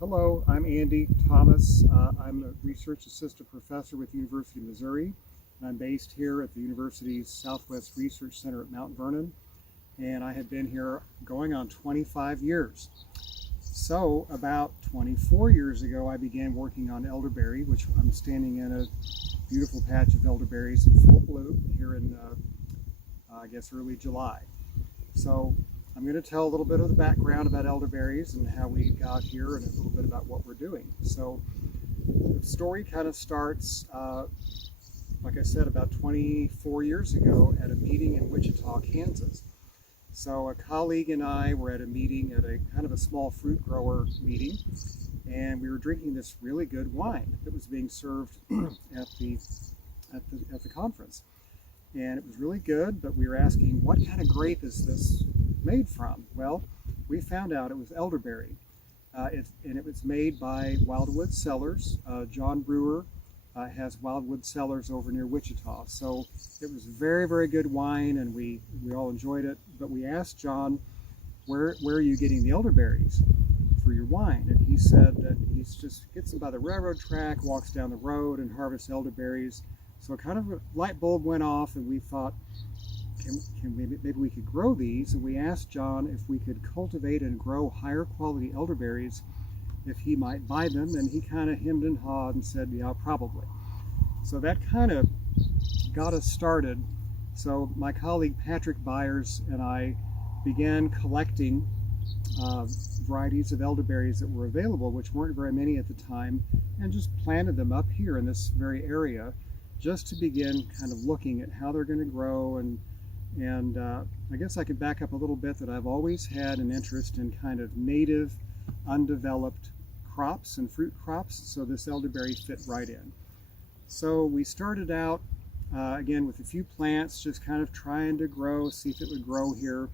Hello, I'm Andy Thomas. I'm a research assistant professor with the University of Missouri, and I'm based here at the university's Southwest Research Center at Mount Vernon, and I have been here going on 25 years. So about 24 years ago, I began working on elderberry, which I'm standing in a beautiful patch of elderberries in full bloom here in, I guess, early July. So I'm going to tell a little bit of the background about elderberries and how we got here and a little bit about what we're doing. So the story kind of starts, like I said, about 24 years ago at a meeting in Wichita, Kansas. So a colleague and I were at a meeting at a kind of a small fruit grower meeting, and we were drinking this really good wine that was being served at the conference. And it was really good, but we were asking, what kind of grape is this made from? Well, we found out it was elderberry. And it was made by Wildwood Cellars. John Brewer has Wildwood Cellars over near Wichita. So it was very, very good wine, and we all enjoyed it. But we asked John, where are you getting the elderberries for your wine? And he said that he just gets them by the railroad track, walks down the road, and harvests elderberries. So kind of a light bulb went off, and we thought, can maybe we could grow these? And we asked John if we could cultivate and grow higher quality elderberries, if he might buy them, and he kind of hemmed and hawed and said, yeah, probably. So that kind of got us started. So my colleague Patrick Byers and I began collecting varieties of elderberries that were available, which weren't very many at the time, and just planted them up here in this very area, just to begin kind of looking at how they're going to grow. And I guess I could back up a little bit that I've always had an interest in kind of native, undeveloped crops and fruit crops, so this elderberry fit right in. So we started out again with a few plants, just kind of trying to grow, see if it would grow here,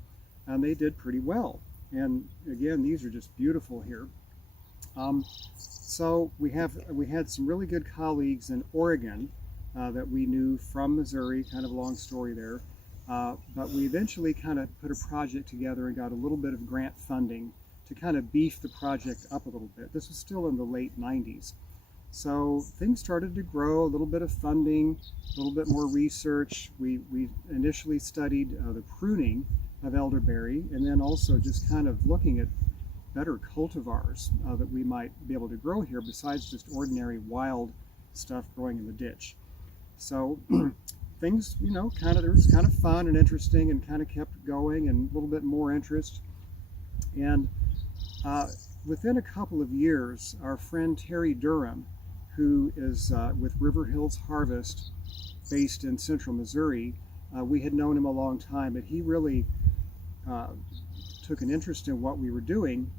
and they did pretty well. And again, these are just beautiful here. So we had some really good colleagues in Oregon that we knew from Missouri, kind of a long story there. But we eventually kind of put a project together and got a little bit of grant funding to kind of beef the project up a little bit. This was still in the late 90s. So things started to grow, a little bit of funding, a little bit more research. We initially studied the pruning of elderberry, and then also just kind of looking at better cultivars that we might be able to grow here besides just ordinary wild stuff growing in the ditch. So things, it was kind of fun and interesting, and kind of kept going, and a little bit more interest. And within a couple of years, our friend Terry Durham, who is with River Hills Harvest, based in central Missouri, we had known him a long time, but he really took an interest in what we were doing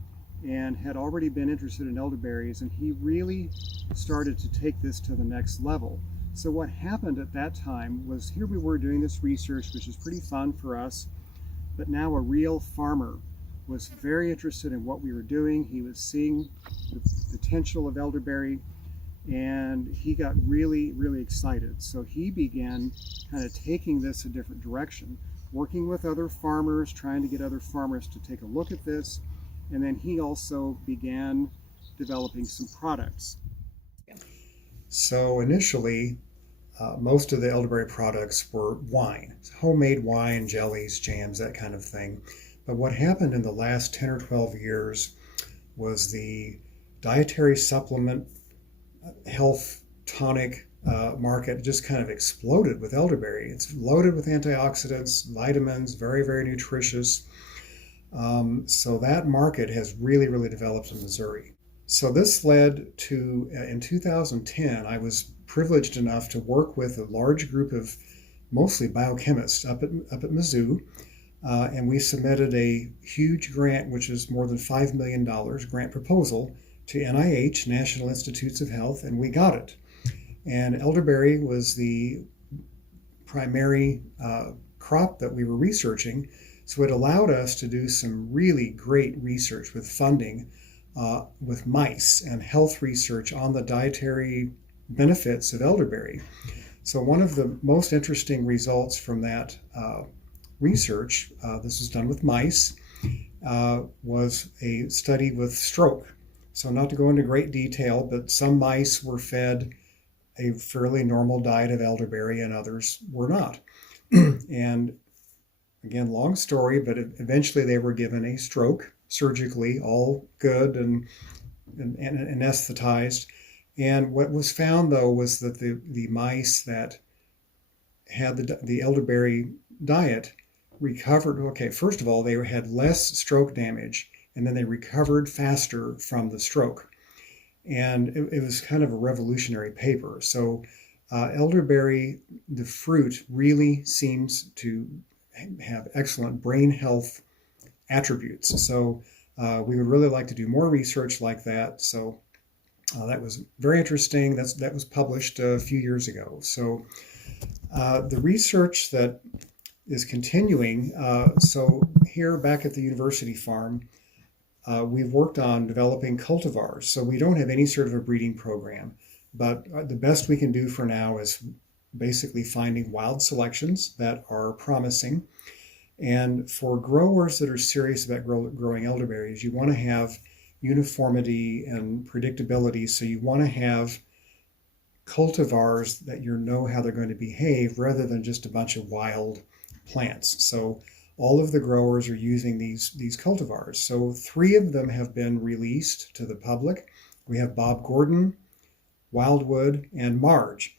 and had already been interested in elderberries, and he really started to take this to the next level. So what happened at that time was, here we were doing this research, which is pretty fun for us, but now a real farmer was very interested in what we were doing. He was seeing the potential of elderberry, and he got really, really excited. So he began kind of taking this a different direction, working with other farmers, trying to get other farmers to take a look at this, and then he also began developing some products. So initially, most of the elderberry products were wine, homemade wine, jellies, jams, that kind of thing. But what happened in the last 10 or 12 years was the dietary supplement, health tonic market just kind of exploded with elderberry. It's loaded with antioxidants, vitamins, very, very nutritious. So that market has really, really developed in Missouri. So this led to, in 2010, I was privileged enough to work with a large group of mostly biochemists up at Mizzou, and we submitted a huge grant, which is more than $5 million grant proposal to NIH, National Institutes of Health, and we got it. And elderberry was the primary crop that we were researching, so it allowed us to do some really great research with funding with mice and health research on the dietary benefits of elderberry. So one of the most interesting results from that research, this was done with mice, was a study with stroke. So not to go into great detail, but some mice were fed a fairly normal diet of elderberry and others were not. And again, long story, but eventually they were given a stroke surgically, all good and anesthetized. And what was found, though, was that the mice that had the elderberry diet recovered. Okay, first of all, they had less stroke damage, and then they recovered faster from the stroke. And it was kind of a revolutionary paper. So elderberry, the fruit, really seems to have excellent brain health attributes. So we would really like to do more research like that. So that was very interesting. That was published a few years ago. So the research that is continuing. So here back at the university farm, we've worked on developing cultivars. So we don't have any sort of a breeding program, but the best we can do for now is basically finding wild selections that are promising. And for growers that are serious about growing elderberries, you want to have uniformity and predictability. So you want to have cultivars that you know how they're going to behave rather than just a bunch of wild plants. So all of the growers are using these cultivars. So 3 of them have been released to the public. We have Bob Gordon, Wildwood, and Marge.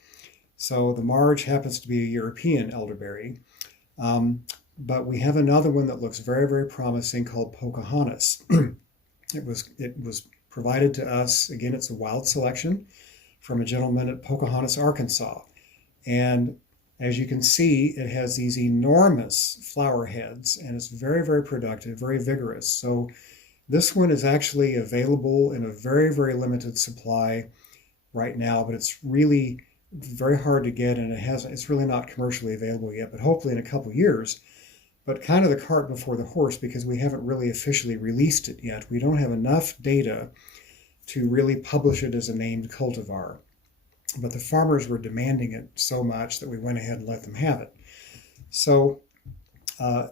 So the Marge happens to be a European elderberry. But we have another one that looks very, very promising called Pocahontas. It was provided to us. Again, it's a wild selection from a gentleman at Pocahontas, Arkansas. And as you can see, it has these enormous flower heads, and it's very, very productive, very vigorous. So this one is actually available in a very, very limited supply right now, but it's really very hard to get, and it's really not commercially available yet, but hopefully in a couple years. But kind of the cart before the horse, because we haven't really officially released it yet. We don't have enough data to really publish it as a named cultivar. But the farmers were demanding it so much that we went ahead and let them have it. So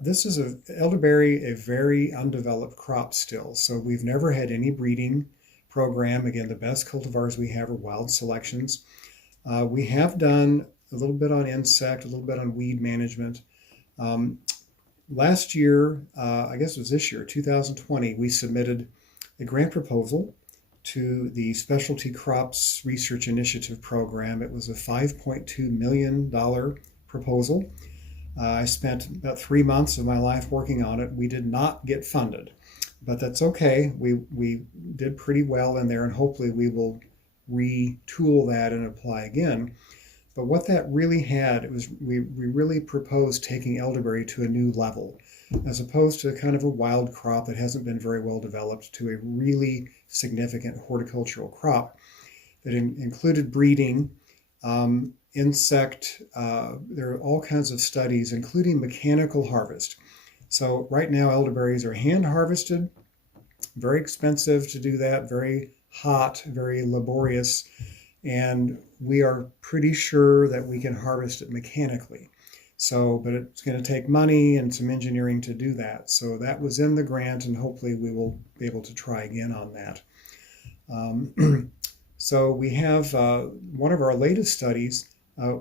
this is elderberry, a very undeveloped crop still. So we've never had any breeding program. Again, the best cultivars we have are wild selections. We have done a little bit on insect, a little bit on weed management. Last year, I guess it was this year, 2020, we submitted a grant proposal to the Specialty Crops Research Initiative program. It was a $5.2 million proposal. I spent about 3 months of my life working on it. We did not get funded, but that's okay. We did pretty well in there, and hopefully we will retool that and apply again. But what that really had, we really proposed taking elderberry to a new level, as opposed to kind of a wild crop that hasn't been very well developed, to a really significant horticultural crop that included breeding, insect. There are all kinds of studies, including mechanical harvest. So right now, elderberries are hand harvested, very expensive to do that, very hot, very laborious. And we are pretty sure that we can harvest it mechanically. So, but it's going to take money and some engineering to do that. So that was in the grant, and hopefully we will be able to try again on that. So we have one of our latest studies. I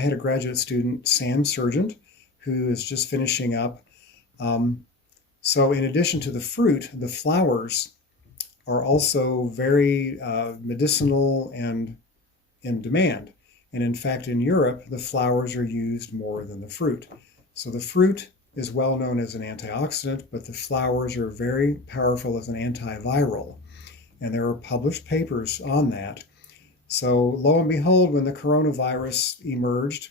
had a graduate student, Sam Sargent, who is just finishing up. So in addition to the fruit, the flowers are also very medicinal and in demand. And in fact, in Europe, the flowers are used more than the fruit. So the fruit is well known as an antioxidant, but the flowers are very powerful as an antiviral. And there are published papers on that. So lo and behold, when the coronavirus emerged,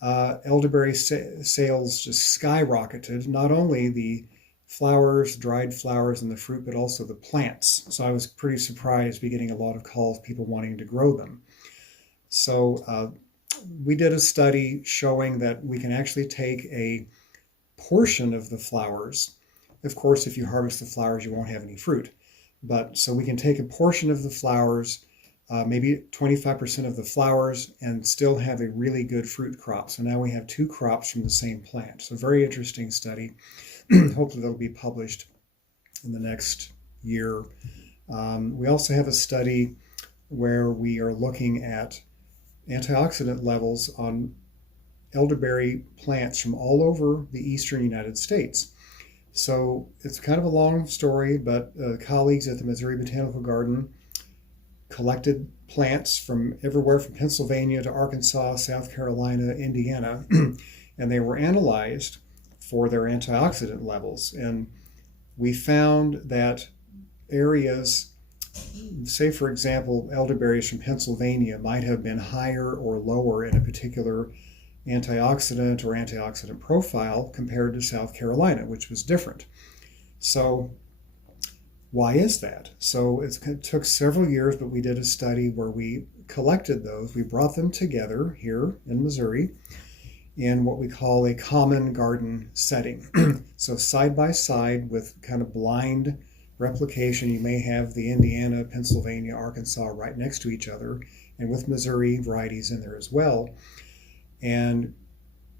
elderberry sales just skyrocketed, not only the flowers, dried flowers, and the fruit, but also the plants. So I was pretty surprised to be getting a lot of calls, people wanting to grow them. So we did a study showing that we can actually take a portion of the flowers. Of course, if you harvest the flowers, you won't have any fruit. But so we can take a portion of the flowers, maybe 25% of the flowers, and still have a really good fruit crop. So now we have 2 crops from the same plant. So very interesting study. Hopefully that'll be published in the next year. We also have a study where we are looking at antioxidant levels on elderberry plants from all over the eastern United States. So it's kind of a long story, but colleagues at the Missouri Botanical Garden collected plants from everywhere from Pennsylvania to Arkansas, South Carolina, Indiana, and they were analyzed for their antioxidant levels. And we found that areas, say for example, elderberries from Pennsylvania might have been higher or lower in a particular antioxidant or antioxidant profile compared to South Carolina, which was different. So why is that? So it took several years, but we did a study where we collected those. We brought them together here in Missouri in what we call a common garden setting. So side by side with kind of blind replication, you may have the Indiana, Pennsylvania, Arkansas right next to each other, and with Missouri varieties in there as well, and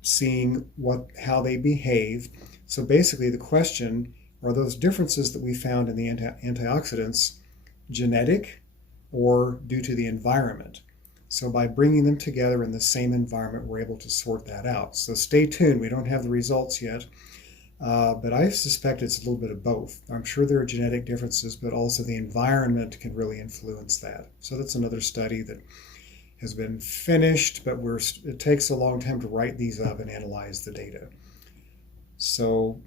seeing how they behave. So basically the question, are those differences that we found in the antioxidants genetic or due to the environment? So by bringing them together in the same environment, we're able to sort that out. So stay tuned. We don't have the results yet, but I suspect it's a little bit of both. I'm sure there are genetic differences, but also the environment can really influence that. So that's another study that has been finished, but it takes a long time to write these up and analyze the data. So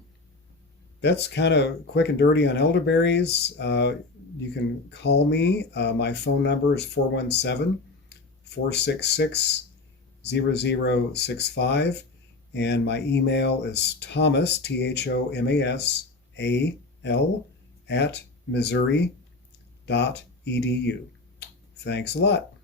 that's kind of quick and dirty on elderberries. You can call me. My phone number is 417-466-0065, and my email is Thomas, THOMASAL, @missouri.edu. Thanks a lot.